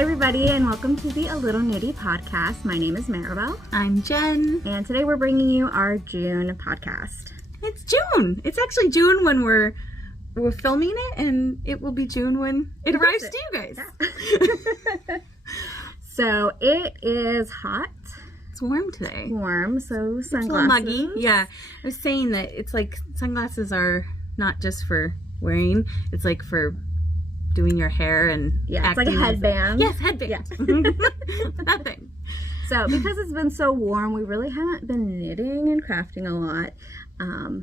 Hi everybody and welcome to the A Little Knitty podcast. My name is Maribel. I'm Jen. And today we're bringing you our June podcast. It's June. It's actually June when we're filming it, and it will be June when it arrives to you guys. Yeah. So it is hot. It's warm today. Warm, so sunglasses. It's a little muggy. Yeah. I was saying that it's like sunglasses are not just for wearing, it's like for doing your hair and it's like a headband. Yes, headband. Yeah. That thing. So because it's been so warm, we really haven't been knitting and crafting a lot.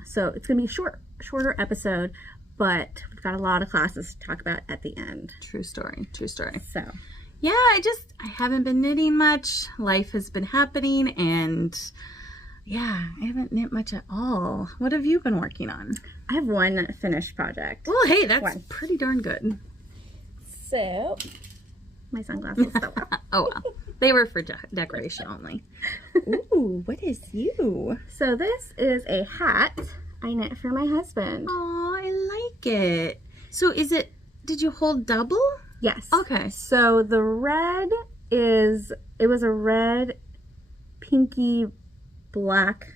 So it's gonna be a shorter episode, but we've got a lot of classes to talk about at the end. True story. So yeah, I haven't been knitting much. Life has been happening, and yeah, I haven't knit much at all. What have you been working on? I have one finished project. Well, hey, that's pretty darn good. So, my sunglasses fell off. Oh, well. They were for decoration only. Ooh, what is you? So this is a hat I knit for my husband. Oh, I like it. So did you hold double? Yes. Okay. So the red it was a red, pinky, black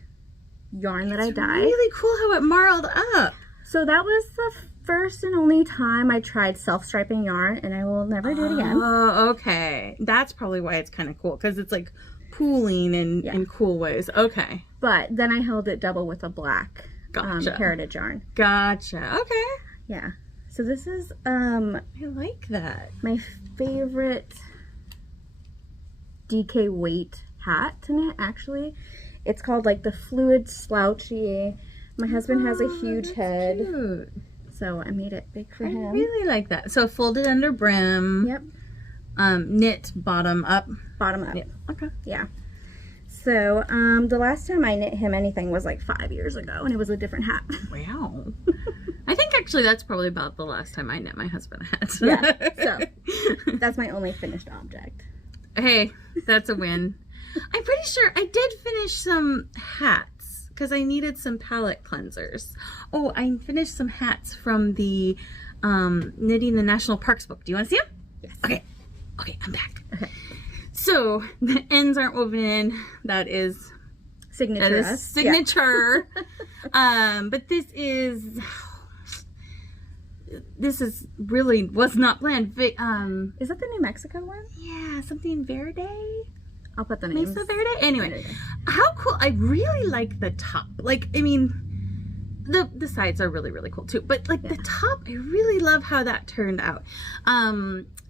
yarn that I dyed. Really cool how it marled up. So that was the first and only time I tried self-striping yarn, and I will never do it again. Oh, okay. That's probably why it's kind of cool, because it's like pooling in cool ways. Okay. But then I held it double with a black Gotcha. heritage yarn. Gotcha. Okay. Yeah. So this is I like that. my favorite DK weight hat to knit, actually. It's called like the Fluid Slouchy. My husband has a huge head. Cute. So I made it big for him. I really like that. So folded under brim. Yep. Knit bottom up. Bottom up. Yep. Okay. Yeah. So the last time I knit him anything was like 5 years ago, and it was a different hat. Wow. I think actually that's probably about the last time I knit my husband a hat. Yeah. So that's my only finished object. Hey, that's a win. I'm pretty sure I did finish some hats because I needed some palette cleansers. Oh, I finished some hats from the Knitting the National Parks book. Do you want to see them? Yes. Okay, I'm back. Okay. So the ends aren't woven in. That is signature. Yeah. But this is really was not planned. Is that the New Mexico one? Yeah, something Verde. I'll put the names. Mesa Verde? Anyway, how cool. I really like the top. Like, I mean, the sides are really, really cool too. But like the top, I really love how that turned out.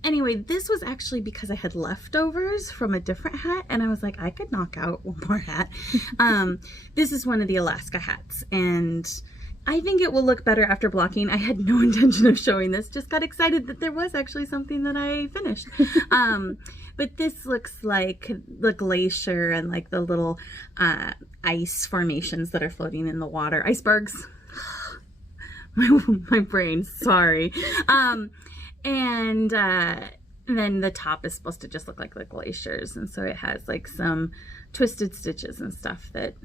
Anyway, this was actually because I had leftovers from a different hat, and I was like, I could knock out one more hat. This is one of the Alaska hats, and I think it will look better after blocking. I had no intention of showing this, just got excited that there was actually something that I finished. But this looks like the glacier and like the little ice formations that are floating in the water. Icebergs. my brain, sorry. And then the top is supposed to just look like the glaciers. And so it has like some twisted stitches and stuff that,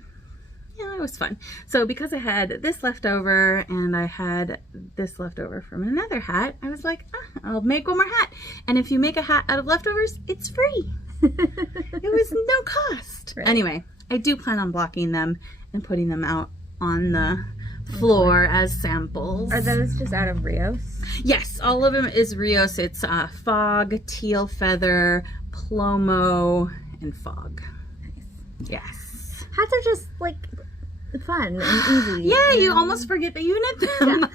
yeah, it was fun. So because I had this left over and I had this left over from another hat, I was like, I'll make one more hat. And if you make a hat out of leftovers, it's free. It was no cost. Right. Anyway, I do plan on blocking them and putting them out on the floor as samples. Are those just out of Rios? Yes, all of them is Rios. It's Fog, Teal Feather, Plomo, and Fog. Nice. Yes. Hats are just like fun and easy. Yeah, you almost forget that you knit them. Yeah.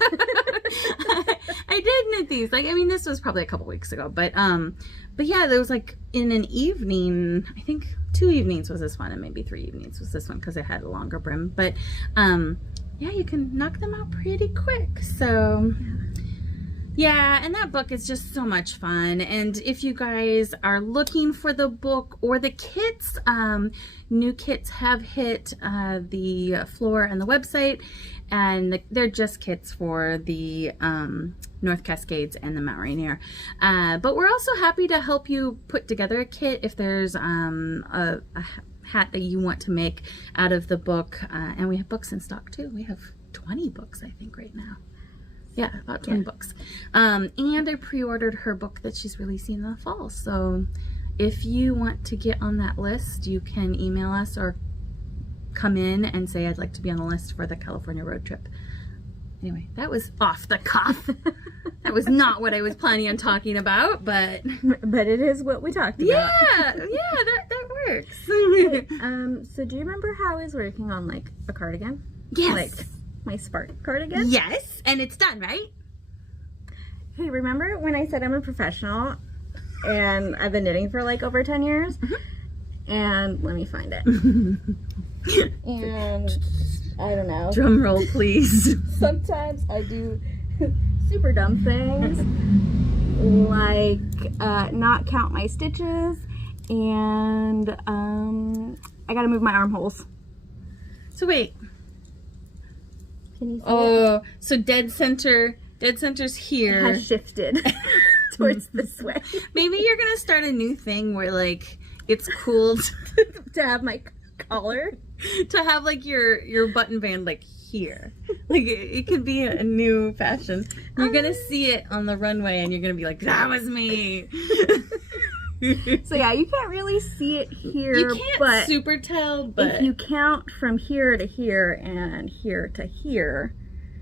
I did knit these. Like, I mean, this was probably a couple weeks ago, but yeah, there was like in an evening. I think 2 evenings was this one, and maybe 3 evenings was this one because it had a longer brim. But yeah, you can knock them out pretty quick. So yeah, and that book is just so much fun. And if you guys are looking for the book or the kits, new kits have hit the floor and the website, and they're just kits for the North Cascades and the Mount Rainier. But we're also happy to help you put together a kit if there's a hat that you want to make out of the book. And we have books in stock too. We have 20 books, I think, right now. Yeah, about 20 books. And I pre-ordered her book that she's releasing in the fall. So if you want to get on that list, you can email us or come in and say, I'd like to be on the list for the California road trip. Anyway, that was off the cuff. That was not what I was planning on talking about, but it is what we talked about. Yeah, that works. So do you remember how I was working on like a cardigan? Yes. Like my Spark cardigan? Yes, and it's done, right? Hey, remember when I said I'm a professional and I've been knitting for like over 10 years? Mm-hmm. And let me find it. And I don't know. Drum roll, please. Sometimes I do super dumb things like not count my stitches, and I gotta move my armholes. So wait. Can you see it? So dead center's here. It has shifted towards this way. Maybe you're gonna start a new thing where like it's cool to have my collar, to have like your button band like here. Like it could be a new fashion. You're gonna see it on the runway and you're gonna be like, that was me. So yeah, you can't really see it here. You can't but super tell, but if you count from here to here and here to here,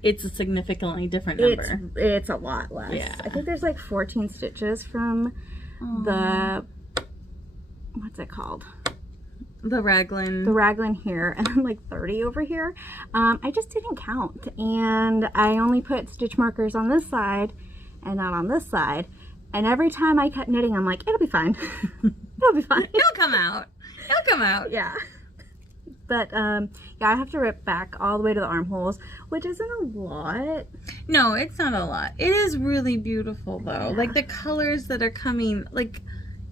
it's a significantly different number. It's a lot less. Yeah. I think there's like 14 stitches from the, what's it called? The raglan. The raglan here, and then like 30 over here. I just didn't count, and I only put stitch markers on this side and not on this side. And every time I kept knitting, I'm like, it'll be fine. It'll be fine. It'll come out. It'll come out. Yeah. But yeah, I have to rip back all the way to the armholes, which isn't a lot. No, it's not a lot. It is really beautiful though. Yeah. Like the colors that are coming, like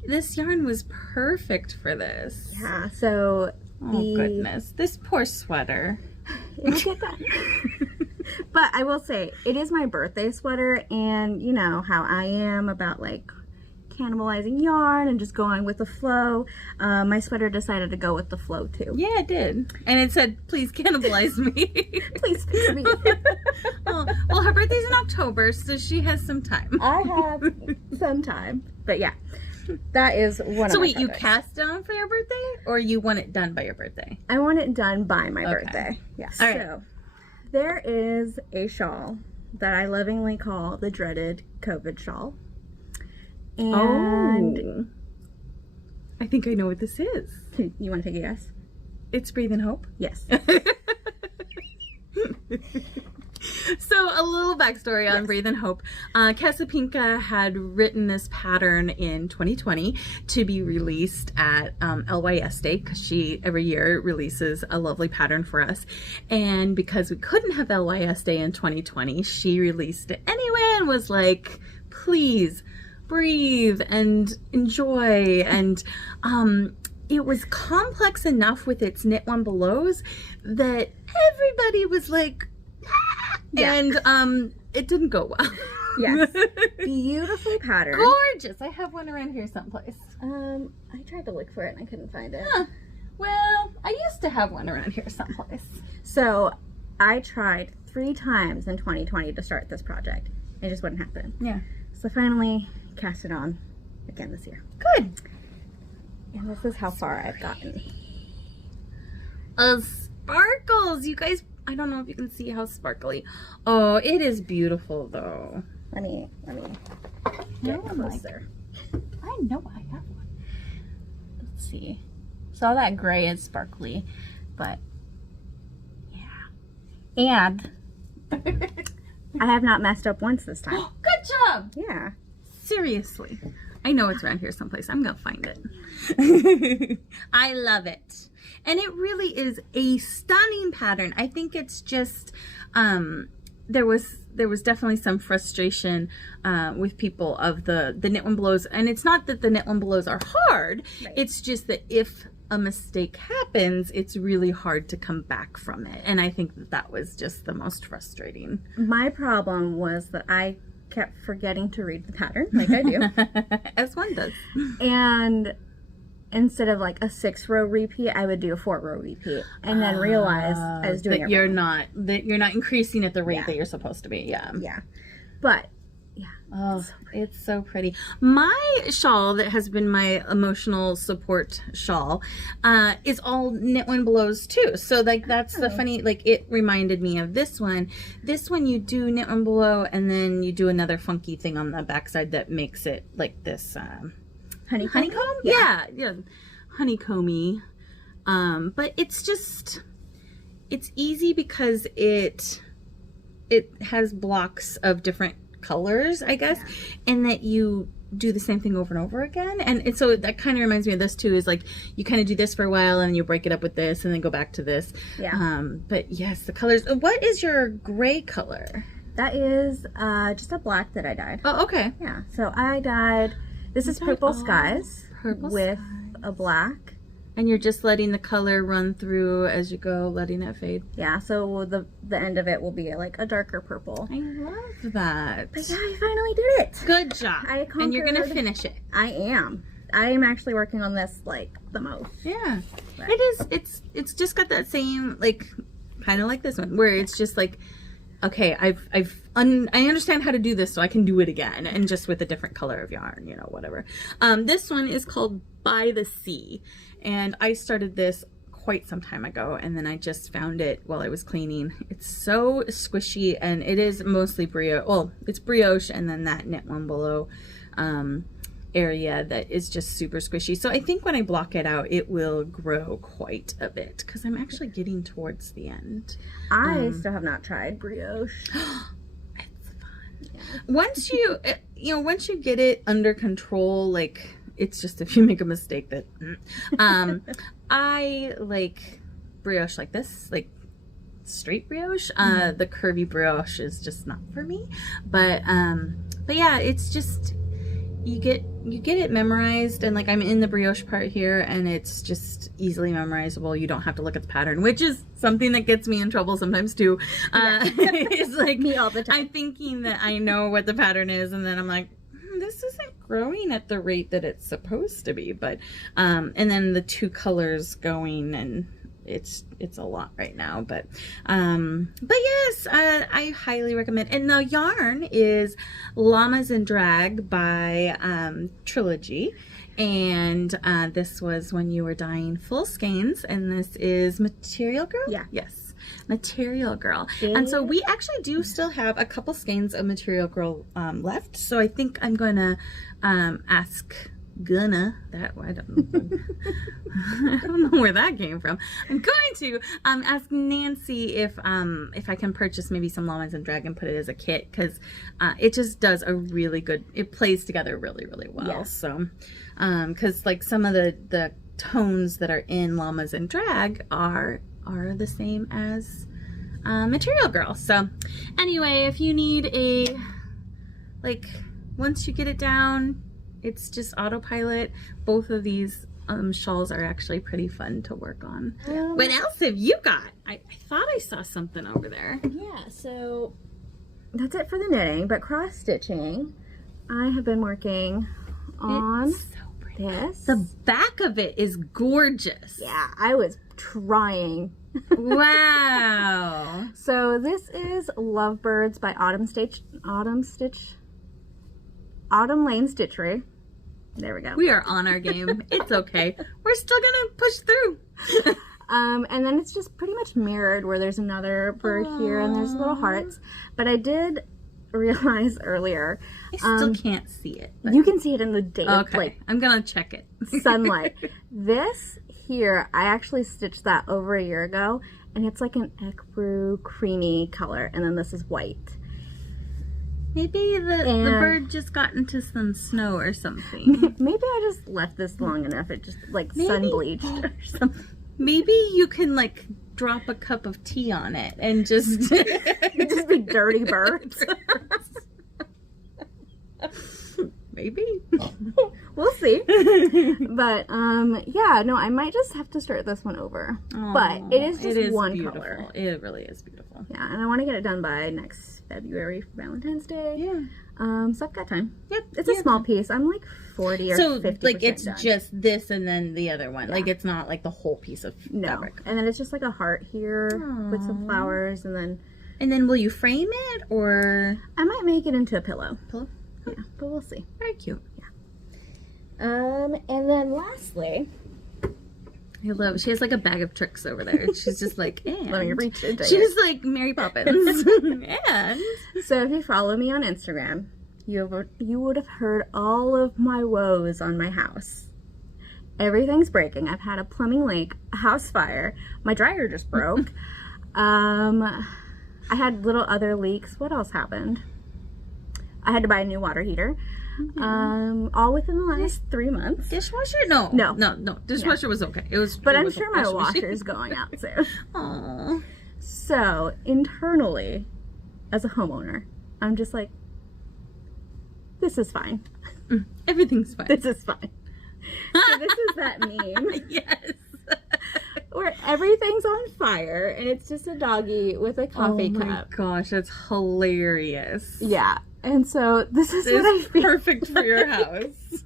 this yarn was perfect for this. Yeah, so oh goodness, this poor sweater. It'll get done. But I will say, it is my birthday sweater, and you know how I am about like cannibalizing yarn and just going with the flow. My sweater decided to go with the flow too. Yeah, it did. And it said, please cannibalize me. Please fix me. Well, her birthday's in October, so she has some time. I have some time. But yeah, that is one of my So wait, projects. You cast down for your birthday, or you want it done by your birthday? I want it done by my birthday. Yes. All right. So there is a shawl that I lovingly call the dreaded COVID shawl. And I think I know what this is. You want to take a guess? It's Breathe in Hope? Yes. So a little backstory on Breathe in Hope. Casapinka had written this pattern in 2020 to be released at LYS Day, because she every year releases a lovely pattern for us. And because we couldn't have LYS Day in 2020, she released it anyway and was like, please breathe and enjoy. And it was complex enough with its knit one belows that everybody was like, yeah. And it didn't go well. Yes. Beautiful pattern. Gorgeous. I have one around here someplace. I tried to look for it and I couldn't find it. Huh. Well, I used to have one around here someplace. So I tried 3 times in 2020 to start this project. It just wouldn't happen. Yeah. So finally cast it on again this year. Good. And this is how far I've gotten. Sparkles. You guys, I don't know if you can see how sparkly. Oh, it is beautiful though. Let me get closer. I know I have one. Let's see. So all that gray is sparkly, but yeah. And I have not messed up once this time. Good job. Yeah. Seriously. I know it's around here someplace. I'm gonna find it. I love it. And it really is a stunning pattern. I think it's just there was definitely some frustration with people of the knit one belows, and it's not that the knit one belows are hard. Right. It's just that if a mistake happens, it's really hard to come back from it. And I think that was just the most frustrating. My problem was that I kept forgetting to read the pattern, like I do. As one does. And instead of like a 6-row repeat, I would do a 4-row repeat, and then realize I was doing that it you're wrong. you're not increasing at the rate that you're supposed to be. Yeah. Yeah. But oh, it's so pretty. My shawl that has been my emotional support shawl is all knit one belows too. So like that's the funny, like it reminded me of this one. This one you do knit one below and then you do another funky thing on the backside that makes it like this honeycomb? Yeah. Honeycomby. But it's just, it's easy because it has blocks of different colors, I guess, and that you do the same thing over and over again. And so that kind of reminds me of this too, is like you kind of do this for a while and you break it up with this and then go back to this. Yeah. But yes, the colors. What is your gray color? That is just a black that I dyed. Oh, okay. Yeah. So I dyed, this is Purple Skies with a black. And you're just letting the color run through as you go, letting it fade. Yeah, so the end of it will be like a darker purple. I love that. But yeah, I finally did it. Good job. And you're going to finish it. I am. I am actually working on this like the most. Yeah. But it is. It's just got that same, like, kind of like this one, where it's just like, okay, I understand how to do this, so I can do it again, and just with a different color of yarn, you know, whatever. This one is called By the Sea, and I started this quite some time ago, and then I just found it while I was cleaning. It's so squishy, and it is mostly brioche. Well, it's brioche, and then that knit one below area that is just super squishy. So I think when I block it out, it will grow quite a bit because I'm actually getting towards the end. I still have not tried brioche. It's fun. Yeah. Once you get it under control, like it's just if you make a mistake that I like brioche like this, like straight brioche. The curvy brioche is just not for me. But yeah, it's just you get it memorized, and like I'm in the brioche part here, and it's just easily memorizable. You don't have to look at the pattern, which is something that gets me in trouble sometimes too. It's like me all the time. I'm thinking that I know what the pattern is, and then I'm like, this isn't growing at the rate that it's supposed to be. But and then the two colors going, and it's a lot right now, but yes, I highly recommend. And the yarn is Llamas in Drag by Trilogy, and this was when you were dyeing full skeins, and this is Material Girl. Yeah. Yes, Material Girl. And so we actually do still have a couple skeins of Material Girl left, so I think I'm gonna ask that I don't know where that came from. I'm going to ask Nancy if I can purchase maybe some Llamas and Drag and put it as a kit, because it just does a really good, it plays together really, really well. Yeah. So because like some of the tones that are in Llamas and Drag are the same as Material Girl. So anyway, if you need a, like, once you get it down, it's just autopilot. Both of these shawls are actually pretty fun to work on. What else have you got? I thought I saw something over there. Yeah, so that's it for the knitting, but cross stitching, I have been working on this. The back of it is gorgeous. Yeah, I was trying. Wow. So this is Lovebirds by Autumn Lane Stitchery. There we go. We are on our game. It's okay. We're still gonna push through. And then it's just pretty much mirrored, where there's another bird here and there's little hearts. But I did realize earlier, I still can't see it. But you can see it in the day. Okay, like, I'm gonna check it. Sunlight. This here, I actually stitched that over a year ago, and it's like an ecru creamy color, and then this is white. Maybe the bird just got into some snow or something. Maybe I just left this long enough. It just like sun bleached or something. Maybe you can like drop a cup of tea on it and just it'd just be dirty birds. Maybe. We'll see. But yeah, no, I might just have to start this one over. But it is just one beautiful color. It really is beautiful. cool. Yeah, and I want to get it done by next February for Valentine's Day. Yeah. So I've got time. Yep. It's a small piece. I'm like 40 or 50%. So like it's done. just this and then the other one. Yeah. Like it's not like the whole piece of fabric. And then it's just like a heart here with some flowers, and then will you frame it, or I might make it into a pillow. Pillow? Yeah, but we'll see. Very cute. Yeah. And then lastly, I love it. She has like a bag of tricks over there. She's just like, let me reach into She's like Mary Poppins. And so if you follow me on Instagram, you would have heard all of my woes on my house. Everything's breaking. I've had a plumbing leak, a house fire. My dryer just broke. I had little other leaks. What else happened? I had to buy a new water heater. All within the last 3 months. Dishwasher? No. Dishwasher was okay. It was, but I'm sure my washer is going out soon. Aww. So internally, as a homeowner, I'm just like, this is fine. Everything's fine. This is fine. So this is that meme. Yes. Where everything's on fire and it's just a doggy with a coffee cup. Oh my gosh, that's hilarious. Yeah. And so this is what I feel. Perfect for your house.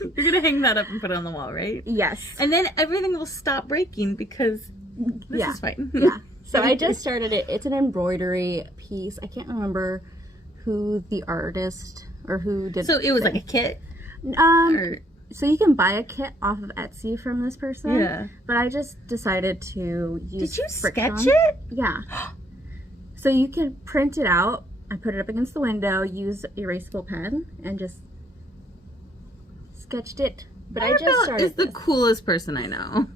You're going to hang that up and put it on the wall, right? Yes. And then everything will stop breaking because this is fine. Yeah. So I just started it. It's an embroidery piece. I can't remember who the artist or who did. So it was like a kit? So you can buy a kit off of Etsy from this person. Yeah. But I just decided to use Did you friction. sketch it? Yeah. So you can print it out. I put it up against the window, use erasable pen, and just sketched it. But I just started is the coolest person I know.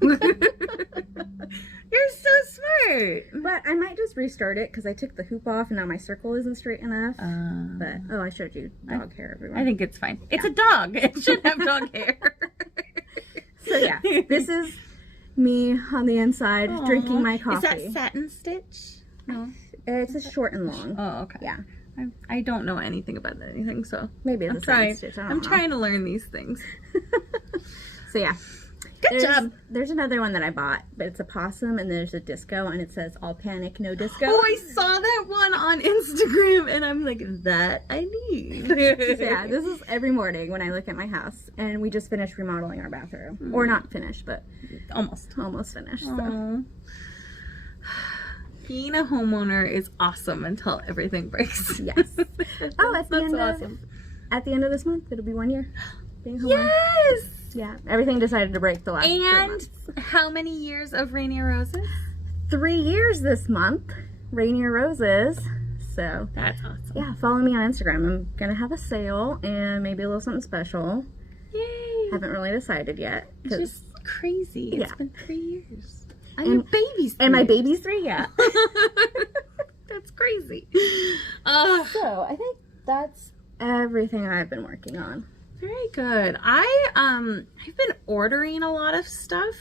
You're so smart. But I might just restart it because I took the hoop off and now my circle isn't straight enough. But I showed you dog hair everywhere. I think it's fine. It's a dog. It should have dog hair. So yeah, this is me on the inside drinking my coffee. Is that satin stitch? No. It's a short and long. Oh, okay. Yeah. I don't know anything about anything, so maybe it's trying to learn these things. So yeah. Good job. There's another one that I bought, but it's a possum and there's a disco and it says all panic, no disco. Oh, I saw that one on Instagram and I'm like, that I need. So yeah, this is every morning when I look at my house, and we just finished remodeling our bathroom. Or not finished, but almost finished. So. Being a homeowner is awesome until everything breaks. Yes. At the end of this month, it'll be 1 year being homeowner. Yes. Yeah. Everything decided to break the last 3 months. And how many years of Rainier Roses? 3 years this month. Rainier Roses. So that's awesome. Yeah. Follow me on Instagram. I'm gonna have a sale and maybe a little something special. Yay. Haven't really decided yet. It's just crazy. Yeah. It's been 3 years. And your baby's 3. And my baby's 3, yeah. That's crazy. So I think that's everything I've been working on. Very good. I've been ordering a lot of stuff,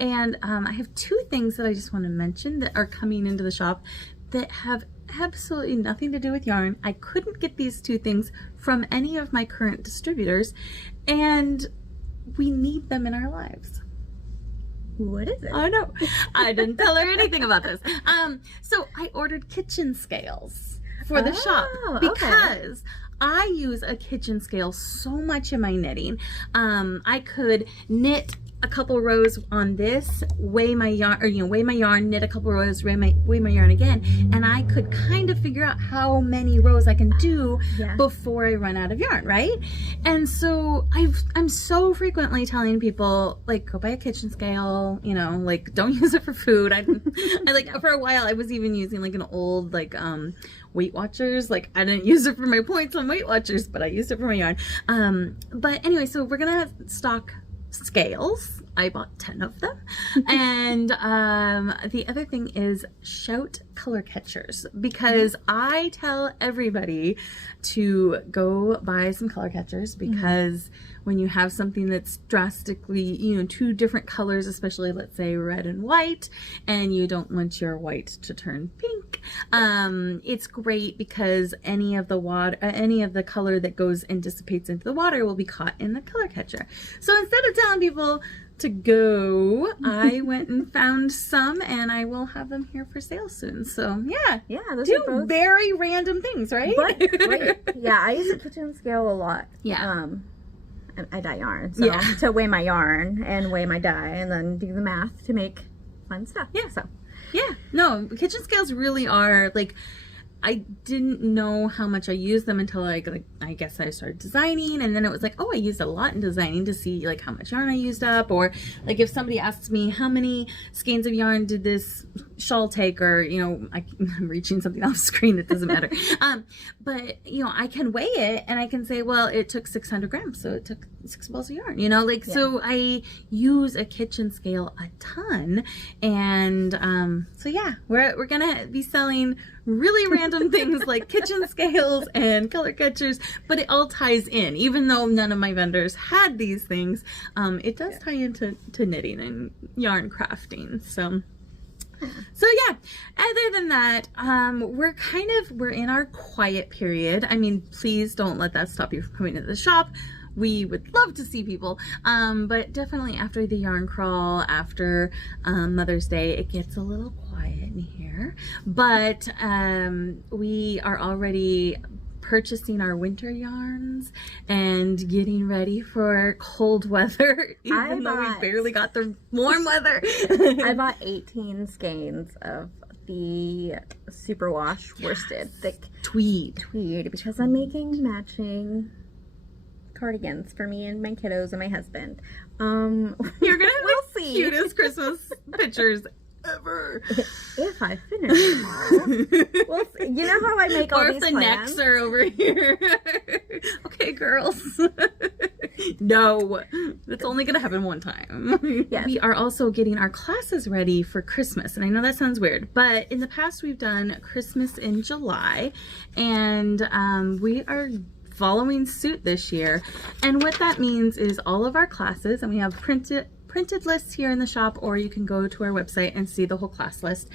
and I have 2 things that I just want to mention that are coming into the shop that have absolutely nothing to do with yarn. I couldn't get these 2 things from any of my current distributors, and we need them in our lives. What is it? I know. I didn't tell her anything about this. So I ordered kitchen scales for the shop because I use a kitchen scale so much in my knitting. I could knit a couple rows on this, weigh my yarn, knit a couple rows, weigh my yarn again, and I could kind of figure out how many rows I can do before I run out of yarn, right? And so I'm so frequently telling people, like, go buy a kitchen scale, like, don't use it for food. I for a while I was even using like an old Weight Watchers. Like, I didn't use it for my points on Weight Watchers, but I used it for my yarn. But anyway, so we're gonna stock scales. I bought 10 of them. And the other thing is shout color catchers, because I tell everybody to go buy some color catchers, because when you have something that's drastically, 2 different colors, especially let's say red and white, and you don't want your white to turn pink, it's great because any of the color that goes and dissipates into the water will be caught in the color catcher. So instead of telling people to go, I went and found some, and I will have them here for sale soon. So yeah, those two are both very random things, right? But wait, yeah, I use a kitchen scale a lot. Yeah. I dye yarn, so to weigh my yarn and weigh my dye, and then do the math to make fun stuff. Yeah. So No, kitchen scales really are like. I didn't know how much I used them until I guess I started designing, and then it was like, oh, I used a lot in designing to see like how much yarn I used up, or like if somebody asks me how many skeins of yarn did this shawl take, or you know, I'm reaching something off screen, it doesn't matter. But you know, I can weigh it and I can say, well, it took 600 grams, so it took 6 balls of yarn, you know, like so I use a kitchen scale a ton, and so yeah, we're gonna be selling really random things like kitchen scales and color catchers, but it all ties in. Even though none of my vendors had these things, it does tie into knitting and yarn crafting. So yeah, other than that, we're in our quiet period. I mean, please don't let that stop you from coming to the shop. We would love to see people, but definitely after the yarn crawl, after Mother's Day, it gets a little quiet in here. But we are already purchasing our winter yarns and getting ready for cold weather, even though we barely got the warm weather. I bought 18 skeins of the superwash worsted thick tweed because I'm making matching cardigans for me and my kiddos and my husband. You're gonna have the cutest Christmas pictures ever if I finish them all. Well, you know how I make all these plans? Or if the necks are over here. Okay, girls. No, it's only gonna happen one time. Yes. We are also getting our classes ready for Christmas, and I know that sounds weird, but in the past we've done Christmas in July, and we are following suit this year. And what that means is all of our classes, and we have printed lists here in the shop, or you can go to our website and see the whole class list.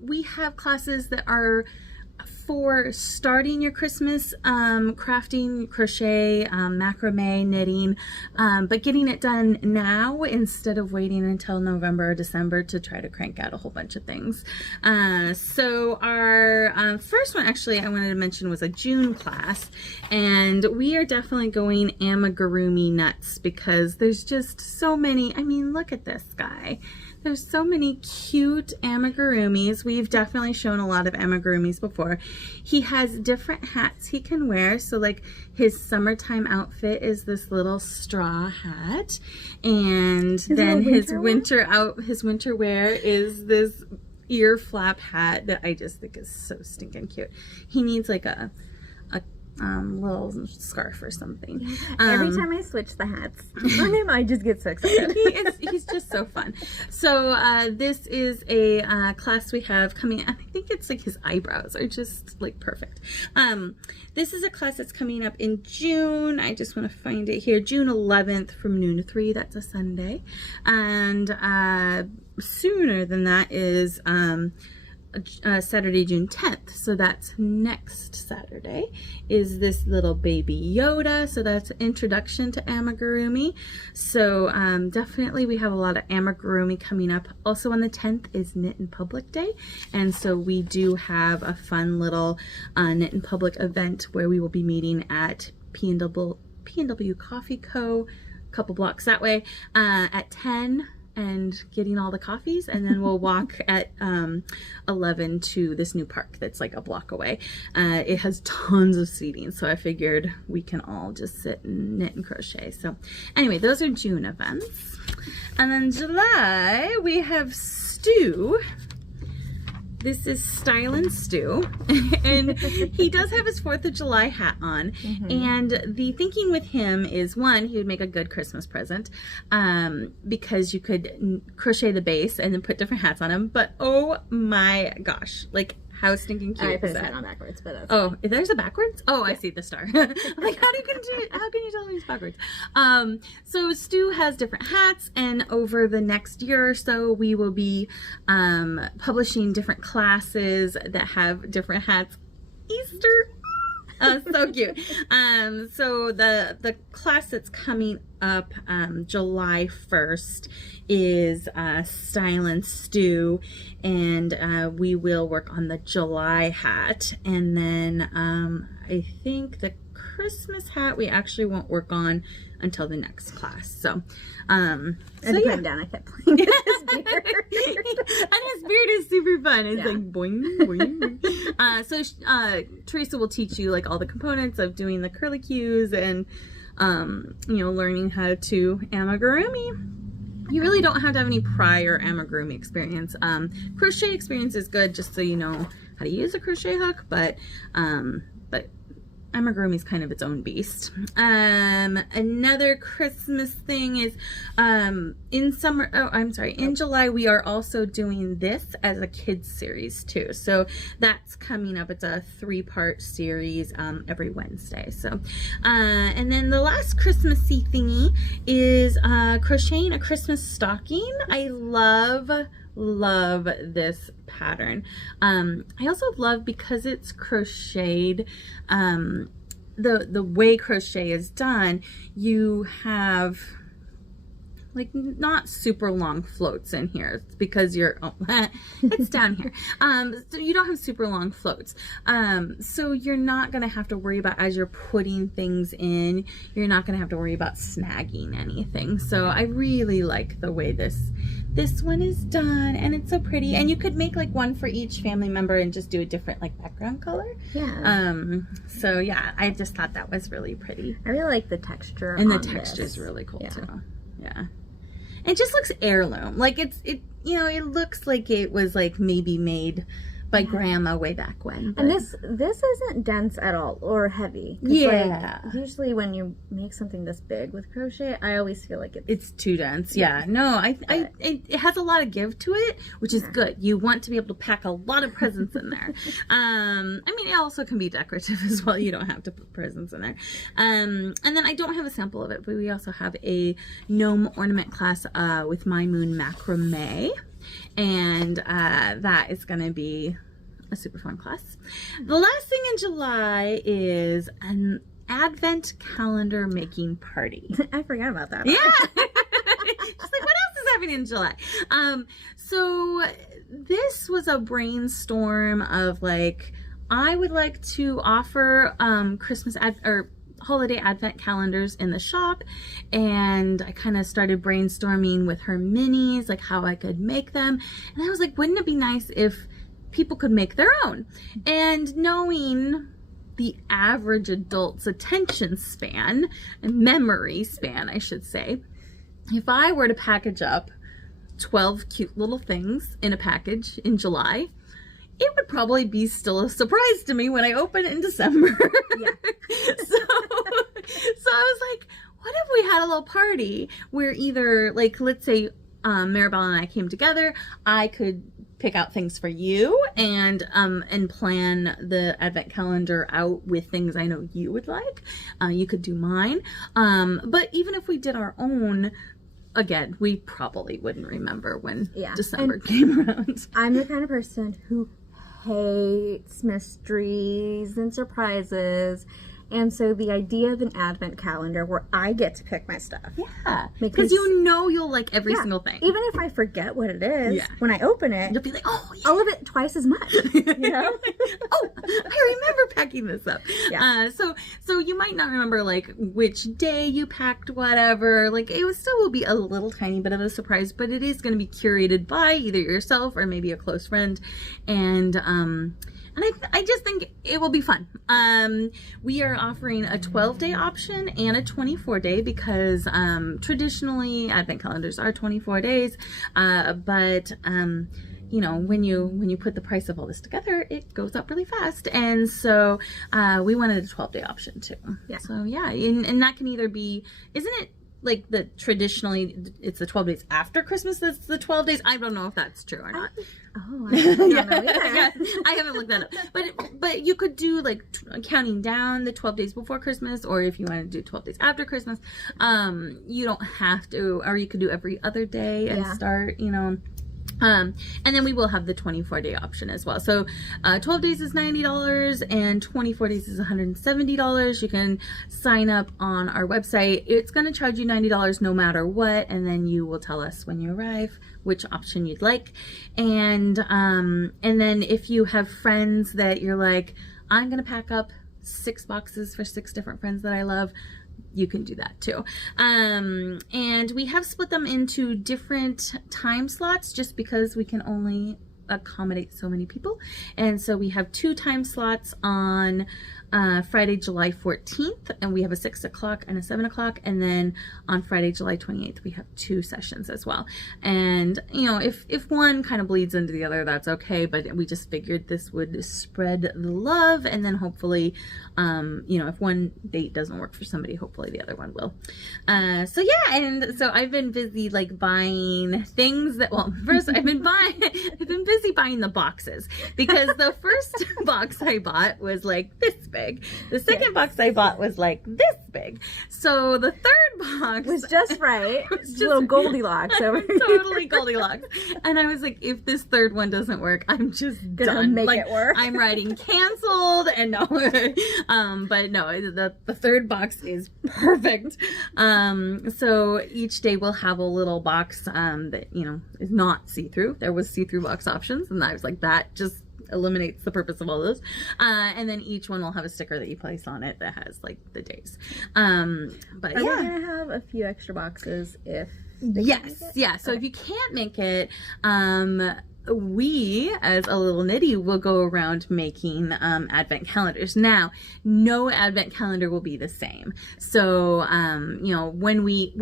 We have classes that are for starting your Christmas crafting, crochet, macrame, knitting, but getting it done now instead of waiting until November or December to try to crank out a whole bunch of things. So our first one, actually, I wanted to mention was a June class, and we are definitely going amigurumi nuts because there's just so many. I mean, look at this guy. There's so many cute amigurumis. We've definitely shown a lot of amigurumis before. He has different hats he can wear. So like his summertime outfit is this little straw hat. And then his winter wear is this ear flap hat that I just think is so stinking cute. He needs like a little scarf or something. Every time I switch the hats on him, I just get so excited. He's just so fun. So this is a class we have coming. I think it's like his eyebrows are just like perfect. This is a class that's coming up in June. I just want to find it here. June 11th from noon to 3. That's a Sunday. And sooner than that is Saturday, June 10th. So that's next Saturday is this little baby Yoda. So that's introduction to amigurumi. So definitely we have a lot of amigurumi coming up. Also on the 10th is Knit in Public Day. And so we do have a fun little Knit in Public event where we will be meeting at P&W Coffee Co. a couple blocks that way at 10 and getting all the coffees, and then we'll walk at 11 to this new park that's like a block away. It has tons of seating, so I figured we can all just sit and knit and crochet. So anyway, those are June events. And then July, we have Stu. This is Style and Stu, and he does have his 4th of July hat on. And the thinking with him is, one, he would make a good Christmas present because you could crochet the base and then put different hats on him. But oh my gosh, like how stinking cute I put is his that? hat on backwards, but that's oh, there's a backwards? Oh, I see the star. I'm like, how can you tell he's backwards? So Stu has different hats, and over the next year or so, we will be publishing different classes that have different hats. Easter. Oh, so cute. So the class that's coming up July 1st is Style and Stew, and we will work on the July hat, and then I think the Christmas hat we actually won't work on until the next class. So and yeah. Down, I kept playing with his beard. And his beard is super fun. It's like boing, boing. So Teresa will teach you like all the components of doing the curlicues and learning how to amigurumi. You really don't have to have any prior amigurumi experience. Crochet experience is good just so you know how to use a crochet hook, but amigurumi is kind of its own beast. Another Christmas thing is in July we are also doing this as a kids series too. So that's coming up. It's a 3-part series every Wednesday. So and then the last Christmassy thingy is crocheting a Christmas stocking. I love this pattern. I also love, because it's crocheted, the way crochet is done, you have like not super long floats in here. It's because you're it's down here. So you don't have super long floats. So you're not gonna have to worry about, as you're putting things in, you're not gonna have to worry about snagging anything. So I really like the way this one is done, and it's so pretty. And you could make like one for each family member and just do a different like background color. Yeah. So yeah, I just thought that was really pretty. I really like the texture. And the texture is really cool too. Yeah. It just looks heirloom. Like it looks like it was like maybe made by grandma way back when. But... And this isn't dense at all or heavy. Yeah. Like, usually when you make something this big with crochet, I always feel like it's too dense. Yeah. No, it has a lot of give to it, which is good. You want to be able to pack a lot of presents in there. I mean, it also can be decorative as well. You don't have to put presents in there. And then I don't have a sample of it, but we also have a gnome ornament class with My Moon macrame. And that is going to be a super fun class. The last thing in July is an advent calendar making party. I forgot about that. Yeah. Just like, what else is happening in July? So this was a brainstorm of like, I would like to offer Christmas holiday advent calendars in the shop, and I kind of started brainstorming with her minis, like how I could make them. And I was like, wouldn't it be nice if people could make their own? And knowing the average adult's attention span and memory span, I should say, if I were to package up 12 cute little things in a package in July, it would probably be still a surprise to me when I open it in December. Yeah. So I was like, what if we had a little party where either, like, let's say Maribel and I came together, I could pick out things for you and plan the advent calendar out with things I know you would like. You could do mine. But even if we did our own, again, we probably wouldn't remember when December came around. I'm the kind of person who hates mysteries and surprises, and so the idea of an advent calendar where I get to pick my stuff, because you know you'll like every single thing, even if I forget what it is, when I open it, you'll be like, oh yeah. I'll love it twice as much, you know. Oh, I remember packing this up. So you might not remember like which day you packed whatever, like it still will be a little tiny bit of a surprise, but it is going to be curated by either yourself or maybe a close friend, and I just think it will be fun. We are offering a 12-day option and a 24-day because traditionally advent calendars are 24 days, but you know, when you put the price of all this together, it goes up really fast. And so we wanted a 12-day option too. Yeah. So yeah, and that can either be, isn't it like traditionally it's the 12 days after Christmas that's the 12 days? I don't know if that's true or not. I don't know either. I haven't looked that up. But you could do like counting down the 12 days before Christmas, or if you want to do 12 days after Christmas, you don't have to, or you could do every other day and start, you know. And then we will have the 24-day option as well. So 12 days is $90 and 24 days is $170. You can sign up on our website. It's going to charge you $90 no matter what, and then you will tell us when you arrive which option you'd like. And then if you have friends that you're like, I'm going to pack up 6 boxes for 6 different friends that I love, you can do that too. And we have split them into different time slots just because we can only accommodate so many people. And so we have 2 time slots on Friday, July 14th, and we have a 6 o'clock and a 7 o'clock. And then on Friday, July 28th, we have 2 sessions as well. And, you know, if one kind of bleeds into the other, that's okay. But we just figured this would spread the love. And then hopefully, you know, if one date doesn't work for somebody, hopefully the other one will. So yeah, and so I've been busy like buying things that, well, first I've been busy buying the boxes, because the first box I bought was like this big. The second box I bought was like this big. So the third box was just right. It's just little Goldilocks over here. Totally Goldilocks. And I was like, if this third one doesn't work, I'm just done. Make like, it work. I'm writing canceled, and no. But no, the third box is perfect. So each day we'll have a little box that, you know, is not see-through. There was see-through box options, and I was like, that just eliminates the purpose of all those. And then each one will have a sticker that you place on it that has like the days. But Are we gonna have a few extra boxes if they yes, can't make it? yeah. So Okay. if you can't make it, we as a little Knitty will go around making advent calendars. Now, no advent calendar will be the same. So you know, when we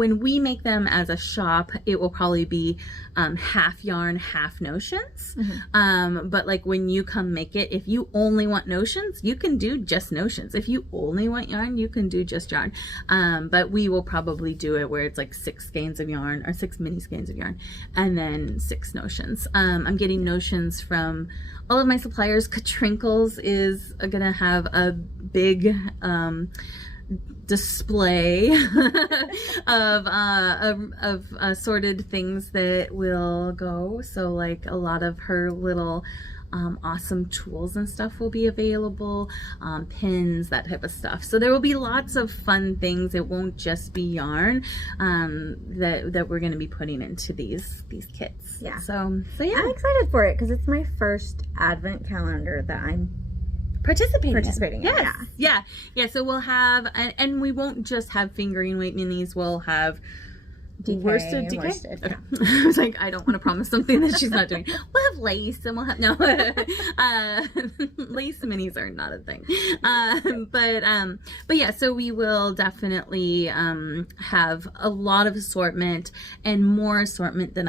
make them as a shop, it will probably be half yarn, half notions. Mm-hmm. But like when you come make it, if you only want notions, you can do just notions. If you only want yarn, you can do just yarn. But we will probably do it where it's like 6 skeins of yarn, or 6 mini skeins of yarn, and then 6 notions. I'm getting notions from all of my suppliers. Katrinkles is gonna have a big display of assorted things that will go. So like a lot of her little awesome tools and stuff will be available, pins, that type of stuff. So there will be lots of fun things. It won't just be yarn that we're going to be putting into these kits. Yeah. So yeah, I'm excited for it because it's my first advent calendar that I'm participating in. Yes. Yeah. So we'll have, and we won't just have fingering weight minis. We'll have worsted. Worsted, Okay. I was like, I don't want to promise something that she's not doing. We'll have lace, and we'll have lace minis are not a thing. But yeah, so we will definitely have a lot of assortment, and more assortment than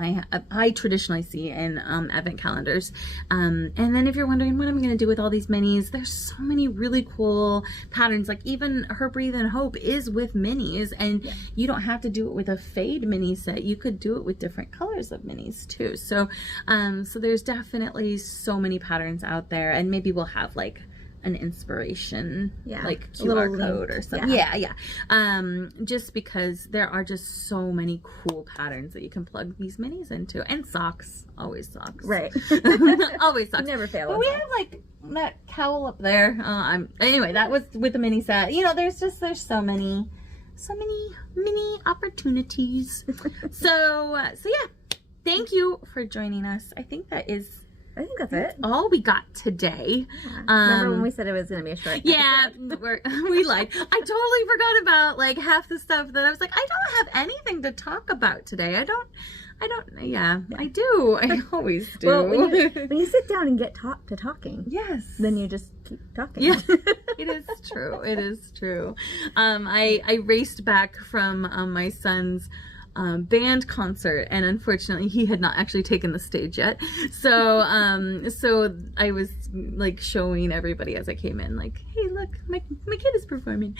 I traditionally see in advent calendars. And then if you're wondering what I'm going to do with all these minis, there's so many really cool patterns. Like even Her Breathe and Hope is with minis, and you don't have to do it with a fade mini set. You could do it with different colors of minis too. So so there's definitely so many patterns out there, and maybe we'll have like an inspiration, like QR code or something. Yeah. Just because there are just so many cool patterns that you can plug these minis into, and socks, always socks, right? Always socks, never fail. But we have like that cowl up there. Anyway, that was with the mini set. You know, there's so many mini opportunities. so yeah, thank you for joining us. I think that's it. all we got today. Remember when we said it was going to be a short episode? Yeah, we lied. I totally forgot about like half the stuff that I was like, I don't have anything to talk about today. I do. I always do. Well, when you sit down and get to talking, yes, then you just keep talking. Yeah, it is true. It is true. I raced back from my son's band concert, and unfortunately he had not actually taken the stage yet. So I was like showing everybody as I came in, like, hey, look, my kid is performing.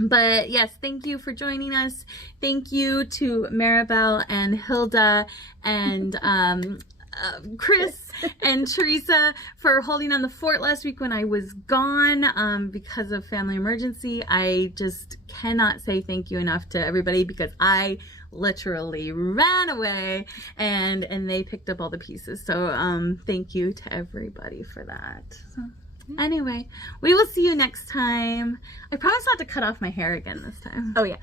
But yes, thank you for joining us. Thank you to Maribel and Hilda and Chris and Teresa for holding on the fort last week when I was gone because of family emergency. I just cannot say thank you enough to everybody, because I literally ran away and they picked up all the pieces. So thank you to everybody for that. So anyway, we will see you next time. I promise not to cut off my hair again this time. Oh yeah.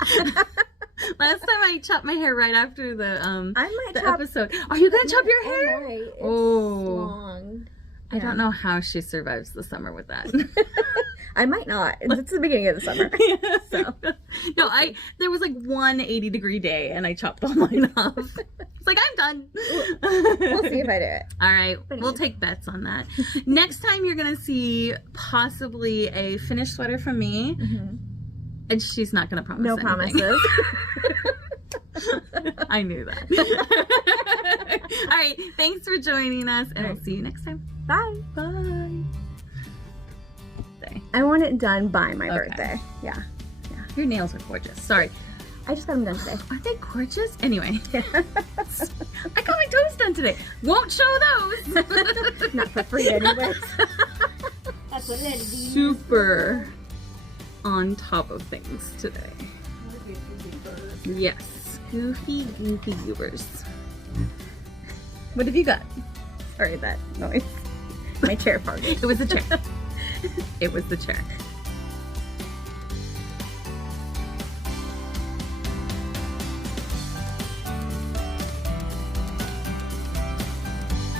Last time I chopped my hair right after the chop, episode. Are you gonna chop your hair? I might. It's oh, long. I don't know how she survives the summer with that. I might not. It's the beginning of the summer. So no, there was like one 80-degree day and I chopped all mine off. It's like, I'm done. We'll see if I do it. All right, we'll take bets on that. Next time you're gonna see possibly a finished sweater from me. And she's not gonna promise anything. Promises. I knew that. All right, thanks for joining us, and I'll see you next time. Bye. Bye. I want it done by my birthday. Yeah. Your nails are gorgeous. Sorry. I just got them done today. Aren't they gorgeous? Anyway. I got my toes done today. Won't show those. Not for free anyways. That's what it is. Super on top of things today. Yes. Goofy goobers. What have you got? Sorry, that noise. My chair farted. It was the chair. It was the chair.